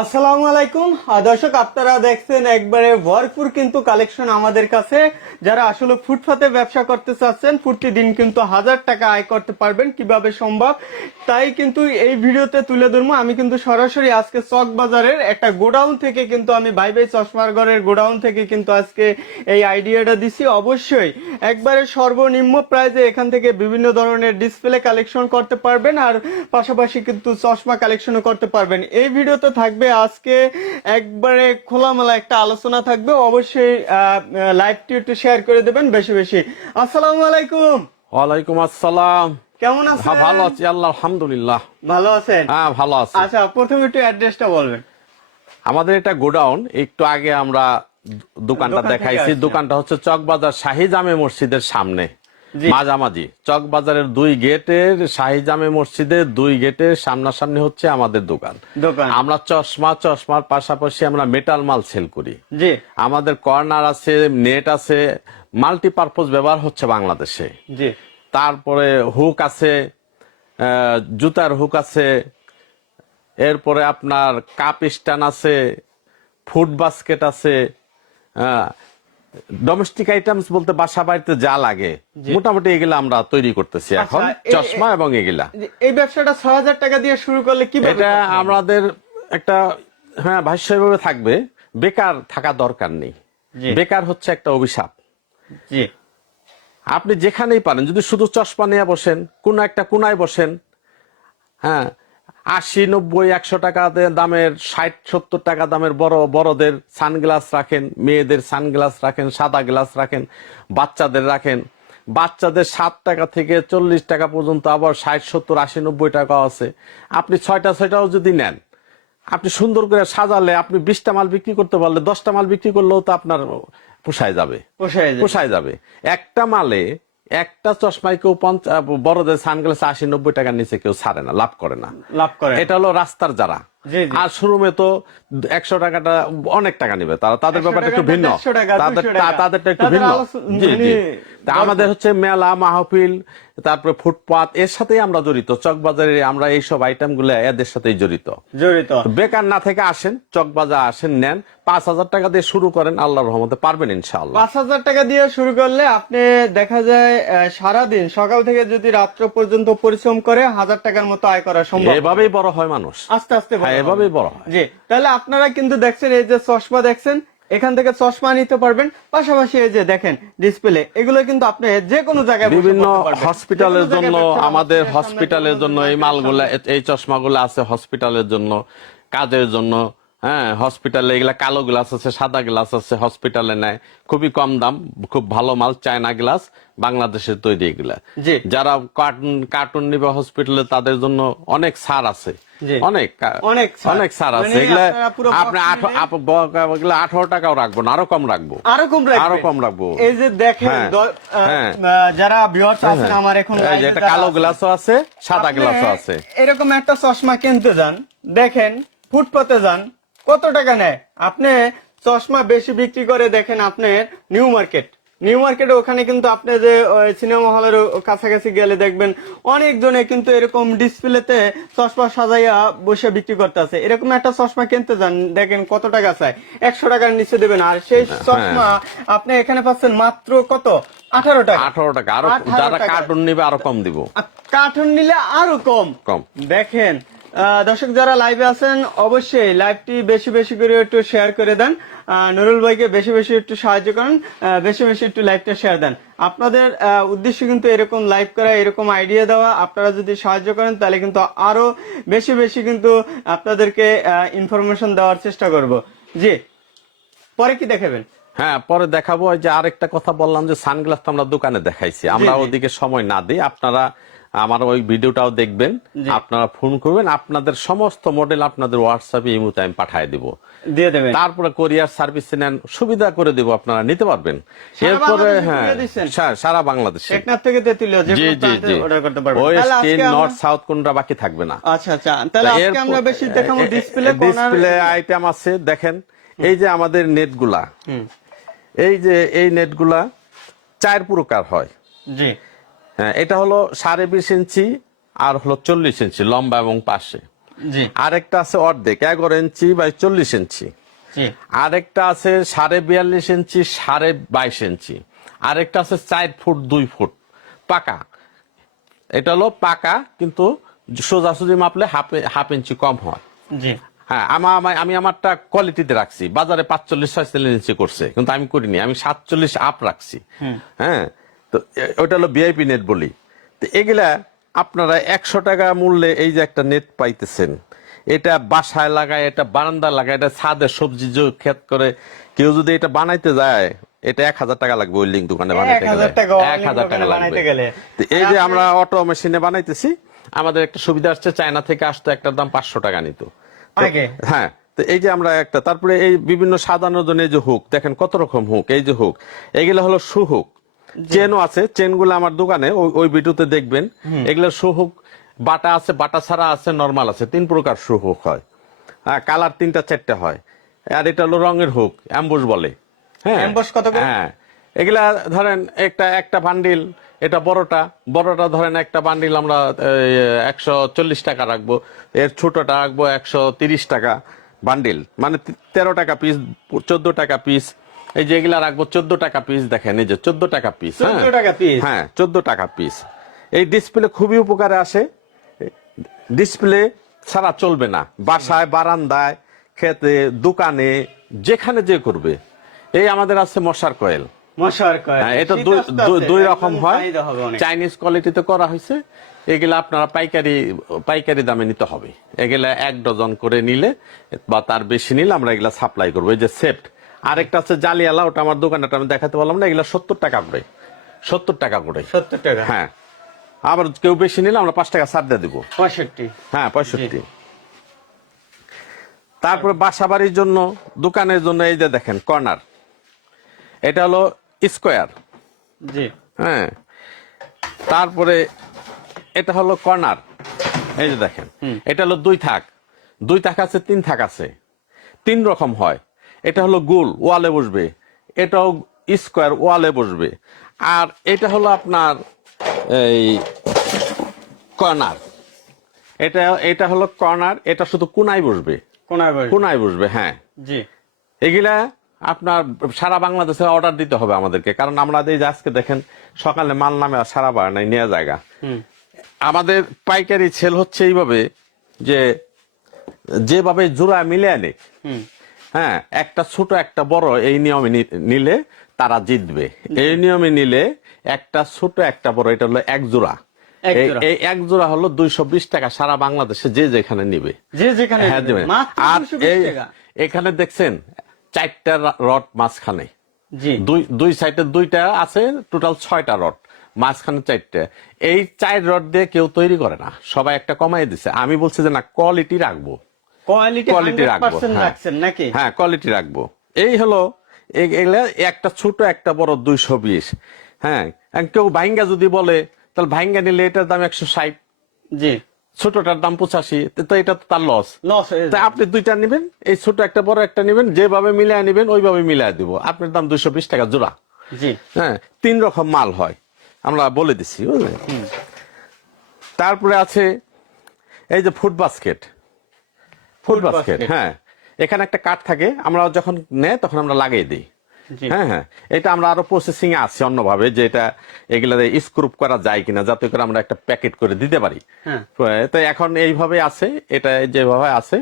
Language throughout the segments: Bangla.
আসসালামু আলাইকুম। দর্শক, আপনারা দেখছেন একবারে ভরপুর কিন্তু কালেকশন আমাদের কাছে। যারা আসলে ব্যবসা করতে চাচ্ছেন কিন্তু হাজার টাকা আয় করতে পারবেন। কীভাবে সম্ভব? তাই কিন্তু এই ভিডিওতে তুলে ধরবো। আমি কিন্তু সরাসরি আজকে চক বাজারের একটা গোডাউন থেকে কিন্তু আমি ভাই ভাই চশমার ঘরের গোডাউন থেকে কিন্তু আজকে এই আইডিয়াটা দিছি। অবশ্যই একবারে সর্বনিম্ন প্রাইজে এখান থেকে বিভিন্ন ধরনের ডিসপ্লে কালেকশন করতে পারবেন আর পাশাপাশি কিন্তু চশমা কালেকশনও করতে পারবেন। এই ভিডিওতে থাকবে আজকে একবারে খোলামেলা একটা আলোচনা থাকবে। অবশ্যই লাইভটি একটু শেয়ার করে দেবেন বেশি বেশি। আসসালামু আলাইকুম। ওয়ালাইকুম আসসালাম। কেমন হ্যাঁ আছেন? ভালো আছি আল্লাহ আলহামদুলিল্লাহ। ভালো আছেন? হ্যাঁ ভালো আছি। আচ্ছা প্রথমে একটু অ্যাড্রেসটা বলবেন। আমাদের এটা গোডাউন একটু আগে আমরা দোকানটা দেখাইছি। দোকানটা হচ্ছে চকবাজার শাহি জামে মসজিদের সামনে। মাঝামাঝি। চকবাজারের দুই গেটের শাহি জামে মসজিদের দুই গেটের সামনাসামনি হচ্ছে আমাদের দোকান। আমরা চশমা চশমার পাশাপাশি আমরা মেটাল মাল সেল করি। জি। আমাদের কর্নার আছে নেট আছে মাল্টিপারপোজ ব্যবহার হচ্ছে বাংলাদেশে। জি। তারপরে হুক আছে জুতার হুক আছে এরপরে আপনার কাপ স্ট্যান্ড আছে ফুড বাস্কেট আছে ডোমেস্টিক আইটেমস বলতে বাসা বাড়িতে যা লাগে মোটামুটি এগুলা আমরা তৈরি করতেছি এখন আচ্ছা, চশমা এবং এগুলা। এই ব্যবসাটা ছয় হাজার টাকা দিয়ে শুরু করলে কি এটা আমাদের একটা হ্যাঁ ভাষ্য এভাবে থাকবে বেকার থাকা দরকার নেই। বেকার হচ্ছে একটা অভিশাপ। আপনি যেখানেই পারেন যদি শুধু চশমা নিয়ে বসেন কোন একটা কোনায় বসেন হ্যাঁ আশি নব্বই একশো টাকা দামের ষাট সত্তর টাকা দামের বড় বড়দের সানগ্লাস রাখেন মেয়েদের সানগ্লাস রাখেন সাদা গ্লাস রাখেন বাচ্চাদের রাখেন। বাচ্চাদের সাত টাকা থেকে চল্লিশ টাকা পর্যন্ত আবার ষাট সত্তর আশি নব্বই টাকা আছে। আপনি ছয়টা ছয়টাও যদি নেন আপনি সুন্দর করে সাজালে আপনি বিশটা মাল বিক্রি করতে পারলে দশটা মাল বিক্রি করলেও তো আপনার পোষায় যাবে। পোষায় পোষায় যাবে। একটা মালে একটা চশমায় কেউ বড়দের সানগ্লাস আশি নব্বই টাকার নিচে কেউ ছাড়ে না লাভ করে না লাভ করে এটা হলো রাস্তার যারা। আর শোরুমে তো একশো টাকাটা অনেক টাকা নিবে। তারা তাদের ব্যাপারটা একটু ভিন্ন। 150 টাকা, তাদের 200 টাকা। তাদেরটা একটু ভিন্ন। জি জি। মানে আমাদের হচ্ছে মেলা মাহফিল তারপরে ফুটপাত এর সাথেই আমরা জড়িত। চকবাজারে আমরা এইসব আইটেমগুলো এদের সাথেই জড়িত। জড়িত। বেকার না থেকে আসেন চকবাজার আসেন নেন। পাঁচ হাজার টাকা দিয়ে শুরু করেন আল্লাহর রহমতে পারবেন ইনশাআল্লাহ। পাঁচ হাজার টাকা দিয়ে শুরু করলে আপনি দেখা যায় আহ, সারাদিন সকাল থেকে যদি রাত্র পর্যন্ত পরিশ্রম করে হাজার টাকার মতো আয় করা সম্ভব। এভাবেই বড় হয় মানুষ। আস্তে আস্তে। এভাবেই বড় হয় জি তাহলে আপনারা কিন্তু দেখছেন এই যে চশমা দেখছেন এখান থেকে চশমা নিতে পারবেন পাশাপাশি এই যে দেখেন ডিসপ্লে এগুলো কিন্তু আপনি যে কোনো জায়গায় বিভিন্ন। হসপিটালের জন্য আমাদের হসপিটালের জন্য এই মালগুলো এই চশমাগুলো আছে হসপিটালের জন্য কাজের জন্য হ্যাঁ হসপিটালে এগুলা কালো গ্লাস আছে সাদা গ্লাস আছে হসপিটালে নেয় খুবই কম দাম খুব ভালো মাল চায়না গ্লাস বাংলাদেশের তৈরি এগুলা। যারা কার্টুন কার্টুন নিবে হসপিটালে তাদের জন্য অনেক ছাড় আছে অনেক কা- অনেক ছাড়। আছে মানে এগুলা আপনি box আঠারো এগুলা টাকাও রাখব না আরও কম রাখব আরও কম। আরও কম রাখব। এই যে দেখেন হ্যাঁ, হ্যাঁ। যারা ভিউয়ার্স আছেন হ্যাঁ। আমার এখন কালো গ্লাসও আছে সাদা গ্লাসও আছে এরকম একটা চশমা কিনতে যান দেখেন ফুটপাতে যান কত টাকা নেয়? আপনি চশমা বেশি বিক্রি করে দেখেন আপনার নিউ মার্কেট। নিউ মার্কেটে ওখানে কিন্তু আপনি যে সিনেমা হলের কাছাকাছি গেলে দেখবেন অনেকজনে কিন্তু এরকম ডিসপ্লেতে চশমা সাজাইয়া বসে বিক্রি করতে আছে। এরকম একটা চশমা কিনতে যান দেখেন কত টাকা চায়। একশো টাকার নিচে দেবেন। আর সেই হ্যাঁ। চশমা আপনি এখানে পাচ্ছেন মাত্র কত? আঠারো টাকা। আঠারো টাকা। আরও যারা। কার্টুন নিবে আরও কম দিব। কার্টুন নিলে আরও কম। কম। দেখেন দর্শক যারা লাইভে আছেন অবশ্যই লাইভটি বেশি বেশি করে একটু শেয়ার করে দেন। নুরুল ভাইকে বেশি বেশি একটু সাহায্য করেন বেশি বেশি একটু লাইভটা শেয়ার দেন। আপনাদের উদ্দেশ্য কিন্তু এরকম লাইভ করা এরকম আইডিয়া দেওয়া। আপনারা যদি সাহায্য করেন তাহলে কিন্তু আরও বেশি বেশি কিন্তু আপনাদেরকে ইনফরমেশন দেওয়ার চেষ্টা করব। জি পরে কি দেখাবেন? হ্যাঁ পরে দেখাবো। যে আরেকটা কথা বললাম যে সানগ্লাস তো আমরা দোকানে দেখাইছি। আমরা ওদিকে সময় না দিই। আপনারা আমার ওই ভিডিওটাও দেখবেন আপনারা ফোন করবেন আপনাদের সমস্ত মডেল আপনাদের হোয়াটসঅ্যাপে এই মুহূর্তে আমি পাঠিয়ে দিব। দিয়ে দেবেন। তারপরে কোরিয়ার সার্ভিস নেন সুবিধা করে দিব আপনারা নিতে পারবেন। এরপরে হ্যাঁ সারা বাংলাদেশে। টেকনাফ থেকে তেতুলিয়া যে জি জি জি। অর্ডার করতে পারবেন। ওয়েস্ট নর্থ সাউথ কোনটা বাকি থাকবে না। আচ্ছা আচ্ছা। তাহলে আজকে আমরা বেশি দেখাবো ডিসপ্লে ডিসপ্লে আইটেম আছে দেখেন। এই যে আমাদের নেটগুলা এই যে এই নেটগুলা চার প্রকার হয়। জি। হ্যাঁ এটা হলো সাড়ে বিশ ইঞ্চি আর হলো চল্লিশ ইঞ্চি লম্বা এবং পাশে। আরেকটা আছে অর্ধেক এগারো ইঞ্চি বাই চল্লিশ ইঞ্চি। আরেকটা আছে সাড়ে বিয়াল্লিশ ইঞ্চি সাড়ে বাইশ ইঞ্চি। আরেকটা আছে চার ফুট দুই ফুট। পাকা। এটা হলো পাকা কিন্তু সোজাসুজি মাপলে হাফ হাফ ইঞ্চি কম হয়। হ্যাঁ আমার আমার- আমি আমারটা কোয়ালিটিতে রাখছি। বাজারে পাঁচচল্লিশ ছয়চল্লিশ ইঞ্চি করছে কিন্তু আমি করিনি। আমি সাতচল্লিশ আপ রাখছি। হ্যাঁ তো ওটা হলো ভিআইপি নেট বলি। তো এগুলা আপনারা একশো টাকা মূল্যে এই যে একটা নেট পাইতেছেন এটা বাসায় লাগায় এটা বারান্দা লাগায় এটা ছাদে সবজি ক্ষেত করে কেউ যদি এটা বানাইতে যায় এটা এক হাজার টাকা লাগবে ওয়েল্ডিং দোকানে বানাইতে গেলে। এক হাজার টাকা লাগবে। তো এই যে আমরা অটো মেশিনে বানাইতেছি আমাদের একটা সুবিধা আসছে চায়না থেকে আসতো একটার দাম পাঁচশো টাকা নিত। হ্যাঁ তো এই যে আমরা একটা তারপরে এই বিভিন্ন সাজানোর জন্য এই যে হুক দেখেন কত রকম হুক এই যে হুক এগুলো হলো সুহুক চেনও আছে চেনগুলো আমার দোকানে ওই ভিডিওতে দেখবেন। এগুলো সুহুক বাটা আছে বাটা ছাড়া আছে নর্মাল আছে তিন প্রকার সুহুক হয়। হ্যাঁ কালার তিনটা চারটা হয়। আর এটা হলো রঙের হুক অ্যাম্বুশ বলে। হ্যাঁ। কত হ্যাঁ। এগুলা ধরেন একটা একটা বান্ডিল এটা বড়টা। বড়টা ধরেন একটা বান্ডিল আমরা একশো চল্লিশ টাকা রাখব। এর ছোটটা রাখব একশো তিরিশ টাকা বান্ডিল মানে তেরো টাকা পিস চোদ্দ টাকা পিস এই যে এগুলা রাখব চোদ্দ টাকা পিস দেখেন এই যে চোদ্দ টাকা পিস 14 টাকা piece? হ্যাঁ চোদ্দ টাকা পিস এই ডিসপ্লে খুবই উপকারে আসে। ডিসপ্লে ছাড়া চলবে না। বাসায় বারান্দায় খেতে দোকানে যেখানে যে করবে। এই আমাদের আছে মশার কয়েল মশার কয়েল হ্যাঁ, এটা দুই রকম হয়। চাইনিজ কোয়ালিটিতে করা হয়েছে। এগুলা আপনারা পাইকারি পাইকারি দামে নিতে হবে। এগুলা এক ডজন করে নিলে বা তার বেশি নিলে আমরা এগুলা সাপ্লাই করব। এই যে সেফট আরেকটা আছে জালিয়ালা ওটা আমার দোকানটা আমি দেখাতে পারলাম না এগুলো সত্তর টাকা করে। সত্তর টাকা করে। সত্তর টাকা? হ্যাঁ। আবার কেউ বেশি নিলে আমরা পাঁচ টাকা ছাড় দিয়ে দেবো। পঁয়ষট্টি। হ্যাঁ পঁয়ষট্টি। তারপরে বাসা বাড়ির জন্য দোকানের জন্য এই যে দেখেন কর্নার। এটা হলো স্কোয়ার। জি। হ্যাঁ। তারপরে এটা হলো কর্নার। এই যে দেখেন এটা হলো দুই থাক। দুই থাক আছে তিন থাক আছে। তিন রকম হয়। এটা হলো গোল ওয়ালে বসবে। এটাও স্কোয়ার ওয়ালে বসবে। আর এটা হলো আপনার এই কর্নার। এটা এটা হলো কর্নার এটা শুধু কোনায় বসবে। কোনায় কোনায় বসবে হ্যাঁ। জি। এগুলা আপনার সারা বাংলাদেশে অর্ডার দিতে হবে আমাদেরকে। কারণ আমরা এই যে আজকে দেখেন সকালে মাল নামে আর সারা বার নাই নেওয়া জায়গা। আমাদের পাইকারি সেল হচ্ছে এইভাবে যে যেভাবে জোড়া মিলে আনে হ্যাঁ একটা ছোট একটা বড় এই নিয়মে নিলে তারা জিতবে। এই নিয়মে নিলে একটা ছোট একটা বড় এটা হলো এক জোড়া। এই-। এক জোড়া হলো দুইশো বিশ টাকা সারা বাংলাদেশে যে যেখানে নিবে। যে যেখানে হ্যাঁ আর 220 এই টাকা। এখানে দেখছেন চারটা রড মাঝখানে। দুই দুই সাইডে দুইটা আছে টোটাল ছয়টা রড মাঝখানে চারটে। এই চার রড দিয়ে কেউ তৈরি করে না সবাই একটা কমাই দিছে। আমি বলছি যে না কোয়ালিটি রাখব। কোয়ালিটি কোয়ালিটি রাখব হ্যাঁ। নাকি? হ্যাঁ কোয়ালিটি রাখব। এই হলো এগুলা একটা ছোট একটা বড় দুইশো বিশ। হ্যাঁ কেউ ভাইঙ্গা যদি বলে তাহলে ভাইঙ্গা নিলে এটার দাম একশো ষাট। জি। ছোটটার দাম পঁচাশি। তো এটা তো তার লস লস আপনি দুইটা নেবেন এই ছোট একটা বড় একটা নেবেন যেভাবে মিলিয়ে নেবেন ওইভাবে মিলিয়ে দিব। আপনার দাম দুইশো বিশ টাকা জোড়া। হ্যাঁ তিন রকম মাল হয়। আমরা বলে দিচ্ছি বুঝলেন? তারপরে আছে এই যে food basket food Food basket হ্যাঁ। এখানে একটা কাঠ থাকে আমরা যখন নেয় তখন আমরা লাগিয়ে দিই। হ্যাঁ হ্যাঁ। এটা আমরা আরও প্রসেসিং এ আছে অন্যভাবে যে এটা এগুলা স্ক্রুপ করা যায় কিনা যাতে করে আমরা একটা প্যাকেট করে দিতে পারি। হ্যাঁ। তো এখন এইভাবে আছে এটা যেভাবে আছে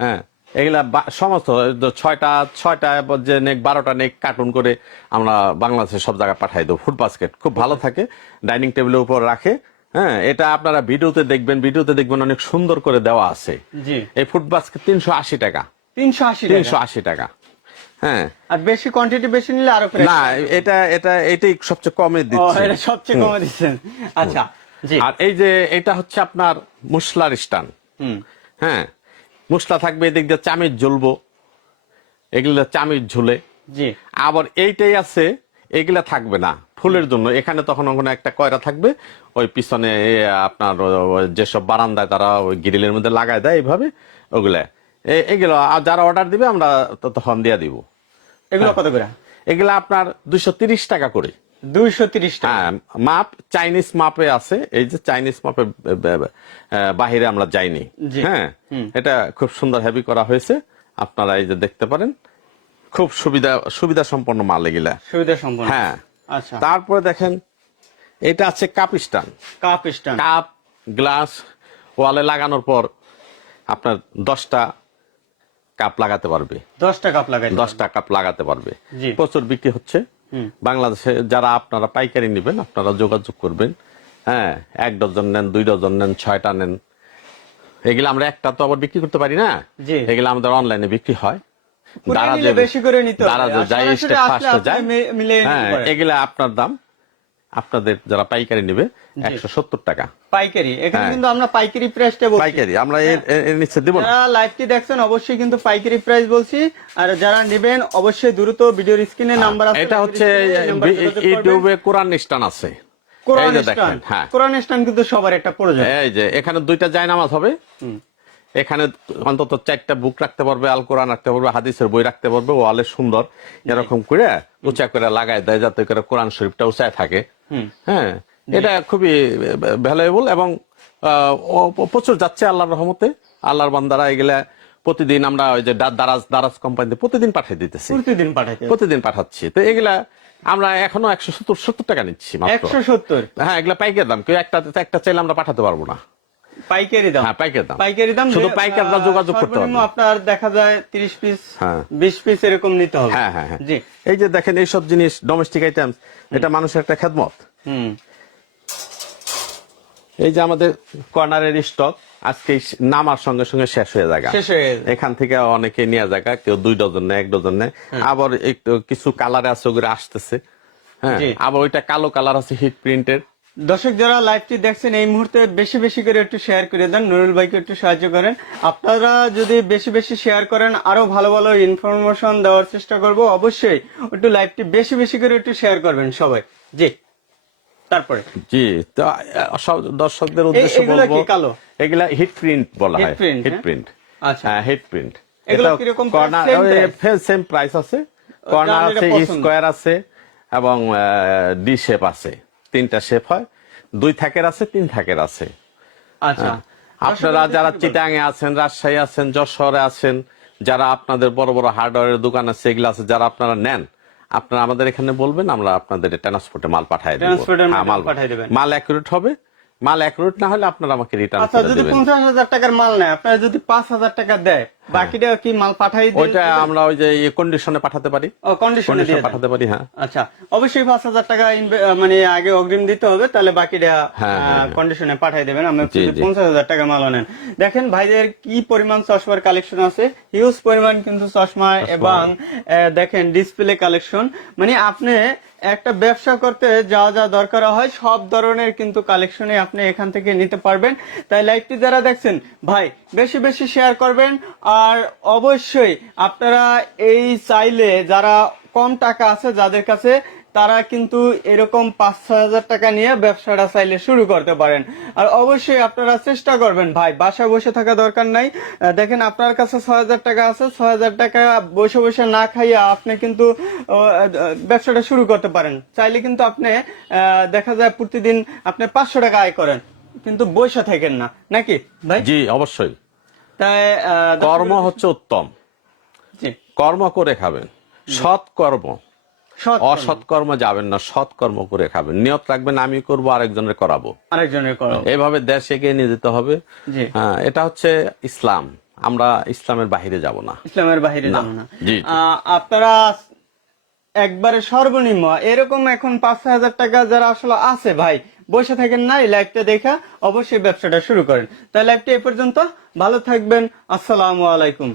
হ্যাঁ। এগুলা সমস্ত ছয়টা ছয়টা যে নেক বারোটা নেক কার্টুন করে আমরা বাংলাদেশের সব জায়গায় পাঠাই দেবো। ফুড বাস্কেট খুব ভালো থাকে ডাইনিং টেবিলের উপর রাখে হ্যাঁ এটা আপনারা ভিডিওতে দেখবেন ভিডিওতে দেখবেন অনেক সুন্দর করে দেওয়া আছে। জি। এই ফুড বাস্কেট তিনশো আশি টাকা। তিনশো আশি তিনশো আশি টাকা। হ্যাঁ। আর বেশি কোয়ান্টিটি বেশি নিলে আরও না এটা এটা এটাই সবচেয়ে কমে দিচ্ছে। এটা সবচেয়ে কমে দিচ্ছেন। আচ্ছা জি। আর এই যে এটা হচ্ছে আপনার মুসলার স্টান। হুম। হ্যাঁ মশলা থাকবে এদিক দিয়ে ঝুলবো এগুলো চামিচ ঝুলে। জি। আবার এইটাই আছে এগুলা থাকবে না। ফুলের জন্য। এখানে তখন ওখানে একটা কয়রা থাকবে ওই পিছনে আপনার যেসব বারান্দায় তারা ওই গ্রিলের মধ্যে লাগায় দেয় এইভাবে ওগুলা। এগুলো আর যারা অর্ডার দিবে আমরা তখন দিয়ে দিব। এগুলো কত করে? এগুলা আপনার দুইশো তিরিশ টাকা করে। দুইশো তিরিশ টাকা। হ্যাঁ মাপ চাইনিজ মাপে আছে এই যে চাইনিজ মাপে বাহিরে আমরা যাইনি। হ্যাঁ এটা খুব সুন্দর হেভি করা হয়েছে আপনারা এই যে দেখতে পারেন। খুব সুবিধা সুবিধা সম্পন্ন মাল এগুলা। সুবিধা সম্পন্ন হ্যাঁ। আচ্ছা। তারপরে দেখেন এটা আছে cup stand cup stand. Cup glass ওয়ালে লাগানোর পর আপনার দশটা কাপ লাগাতে পারবে। দশটা কাপ লাগাই দশটা কাপ লাগাতে পারবে। প্রচুর বিক্রি হচ্ছে। বাংলাদেশে যারা আপনারা পাইকারি নেবেন আপনারা যোগাযোগ করবেন। হ্যাঁ এক ডজন নেন দুই ডজন নেন ছয়টা নেন। এগুলো আমরা একটা তো আবার বিক্রি করতে পারি না। এগুলো আমাদের অনলাইনে বিক্রি হয়। কুড়িয়ে বেশি করে নিতে হবে। দারাজে আর স্টেপ যায়। হ্যাঁ এগুলা আপনার দাম আপনাদের যারা পাইকারি নেবে একশো সত্তর টাকা। পাইকারি এখানে হ্যাঁ। কিন্তু আমরা পাইকারি প্রাইসটা বলছি। পাইকারি আমরা এর এর নিচে দিব না। লাইভটি দেখছেন অবশ্যই কিন্তু পাইকারি প্রাইস বলছি। আর যারা নেবেন অবশ্যই দ্রুত ভিডিওর স্ক্রিনে নাম্বার আছে এটা হচ্ছে। ইউটিউবে কোরআন স্টান আছে। কোরআন হ্যাঁ। কোরআন স্ট্যান্ড কিন্তু সবার একটা প্রয়োজন। এই যে এখানে দুইটা জায়নামাজ হবে। হুম। এখানে অন্তত চারটা বুক রাখতে পারবে আল কোরআন রাখতে পারবে হাদিসের বই রাখতে পারবে ওয়ালে সুন্দর। এরকম করে উঁচা করে লাগায় দেয় যাতে করে কোরআন শরীফটা উঁচায় থাকে। হ্যাঁ এটা খুবই ভ্যালুয়েবল এবং প্রচুর যাচ্ছে আল্লাহর রহমতে। আল্লাহর বান্দারা এগুলা প্রতিদিন আমরা ওই যে দারাজ দারাজ কোম্পানিতে প্রতিদিন পাঠিয়ে দিতেছি। প্রতিদিন পাঠাইতে প্রতিদিন পাঠাচ্ছি। তো এগুলা আমরা এখনও একশো সত্তর সত্তর টাকা নিচ্ছি একশো সত্তর? হ্যাঁ এগুলা পাইকারি দাম। কেউ একটা একটা চাইলে আমরা পাঠাতে পারব না। পাইকারি দাম। হ্যাঁ পাইকারি দাম। পাইকারি দাম শুধু আহ, যোগাযোগ করতে পারবে আপনার দেখা যায় তিরিশ পিস হ্যাঁ। বিশ পিস এরকম নিতে হবে। হ্যাঁ হ্যাঁ হ্যাঁ। জি। এই যে দেখেন এইসব জিনিস ডোমেস্টিক আইটেমস এটা মানুষের একটা খেদমত। হুম। এই যে আমাদের কর্নারের স্টক আজকে নামার সঙ্গে সঙ্গে শেষ হয়ে যায় শেষ এখান থেকে অনেকে নিয়ে জায়গা কেউ দুই ডজন নেয় এক ডজন নেয়। আবার একটু কিছু কালারে আছে ওগুলো আসতেছে। হ্যাঁ আবার ওইটা কালো কালার আছে হিট প্রিন্টের দর্শক যারা লাইভটি দেখছেন এই মুহূর্তে বেশি বেশি করে একটু শেয়ার করে দেন। নুরুল ভাইকে একটু সাহায্য করেন। আপনারা যদি বেশি বেশি শেয়ার করেন আরও ভালো ভালো ইনফরমেশন দেওয়ার চেষ্টা করব। অবশ্যই একটু লাইভটি বেশি বেশি করে একটু শেয়ার করবেন সবাই। জি তারপরে। জি সব দর্শকদের উদ্দেশ্যে এগুলা বলব কি কালো? এগুলা হিট প্রিন্ট বলা হয়। হিট হ্যাঁ? প্রিন্ট আচ্ছা। হ্যাঁ হিট প্রিন্ট এগুলো কীরকম price? Same সেম প্রাইস আছে। কর্নার আছে। স্কোয়ার আছে এবং ডি শেপ আছে। তিনটা শেপ হয় দুই থাকের আছে তিন থাকের আছে। আচ্ছা। হ্যাঁ। আপনারা যারা চিটাঙে আছেন রাজশাহী আছেন যশোরে আছেন যারা আপনাদের বড় বড় হার্ডওয়্যারের দোকান আছে এগুলো আছে যারা আপনারা নেন আপনারা আমাদের এখানে বলবেন আমরা আপনাদের ট্রান্সপোর্টে মাল দেবো। হ্যাঁ, মাল মাল দেবেন। মাল অ্যাকুরেট হবে মাল অ্যাকুরেট না হলে আপনারা আমাকে রিটার্ন আচ্ছা যদি দেবেন। পঞ্চাশ হাজার টাকার মাল নেয় আপনারা যদি পাঁচ হাজার টাকা দেয় বাকিটা কি মাল পাঠাই ওইটা আমরা ওই যে কন্ডিশনে পাঠাতে পারি। কন্ডিশনে কন্ডিশনে দিয়ে পাঠাতে পারি হ্যাঁ। আচ্ছা অবশ্যই পাঁচ হাজার টাকা মানে আগে অগ্রিম দিতে হবে তাহলে বাকিটা হ্যাঁ, হ্যাঁ, কন্ডিশনে পাঠিয়ে দেবেন। টাকা মাল নেন। দেখেন ভাইদের কি পরিমাণ চশমার কালেকশন আছে। হিউজ পরিমাণ কিন্তু চশমা এবং দেখেন ডিসপ্লে কালেকশন মানে আপনি একটা ব্যবসা করতে যা যা দরকার হয় সব ধরনের কিন্তু কালেকশনে আপনি এখান থেকে নিতে পারবেন। তাই লাইভটি যারা দেখছেন ভাই বেশি বেশি শেয়ার করবেন। আর অবশ্যই আপনারা এই চাইলে যারা কম টাকা আছে যাদের কাছে, তারা কিন্তু এরকম পাঁচ ছয় হাজার টাকা নিয়ে ব্যবসাটা চাইলে শুরু করতে পারেন। আর অবশ্যই আপনারা চেষ্টা করবেন, ভাই, বাসায় বসে থাকা দরকার নাই। দেখেন আপনার কাছে ছয় হাজার টাকা আছে, ছয় হাজার টাকা বসে বসে না খাইয়া আপনি কিন্তু ব্যবসাটা শুরু করতে পারেন। চাইলে কিন্তু আপনি দেখা যায় প্রতিদিন আপনি পাঁচশো টাকা আয় করেন, কিন্তু বসে থাকেন না। নাকি, ভাই? জি, অবশ্যই। তাই কর্ম হচ্ছে উত্তম। কর্ম করে খাবেন। সৎ কর্ম সৎ অসৎ কর্ম যাবেন না সৎ কর্ম করে খাবেন। নিয়ত রাখবেন আমি করব আরেকজনের করাবো। আরেকজনের করো এইভাবে দেশ এগিয়ে নিয়ে যেতে হবে। হ্যাঁ এটা হচ্ছে ইসলাম। আমরা ইসলামের বাহিরে যাব না। ইসলামের বাহিরে যাব না। আপনারা একবারে সর্বনিম্ন এরকম এখন পাঁচ হাজার টাকা যারা আসলে আছে ভাই বসে থাকেন না, এই লাইভটা দেখা অবশ্যই ব্যবসাটা শুরু করেন। তাই লাইভটা এ পর্যন্ত। ভালো থাকবেন। আসসালামু আলাইকুম।